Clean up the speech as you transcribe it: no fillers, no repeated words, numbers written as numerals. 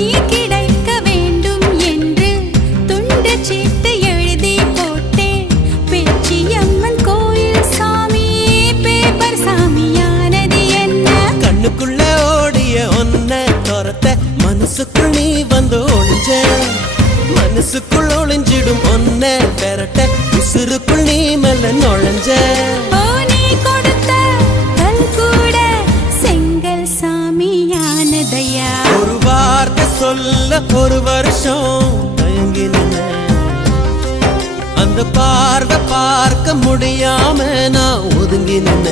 நீ கிடைக்க வேண்டும் என்று துண்டு சீட்டு எழுதி போட்டேன். பேச்சியம்மன் கோயில் சாமி பேப்பர் சாமியானது என்ன? கண்ணுக்குள்ள ஓடிய ஒன்ன துரத்த மனசுக்குள் நீ வந்து ஒளிஞ்ச. மனசுக்குள் ஒளிஞ்சிடும் ஒன்ன பெறட்ட உசுருக்குள் நீ மெல்ல நுழைஞ்ச. ஓ நீ கொடுத்த கல் கூட செங்கல் சாமியானதையா? ஒரு வார்த்தை சொல்ல ஒரு வருஷம் தயங்கி நின்ன. அந்த பார்வை பார்க்க முடியாம நான் ஒதுங்கி நின்ன.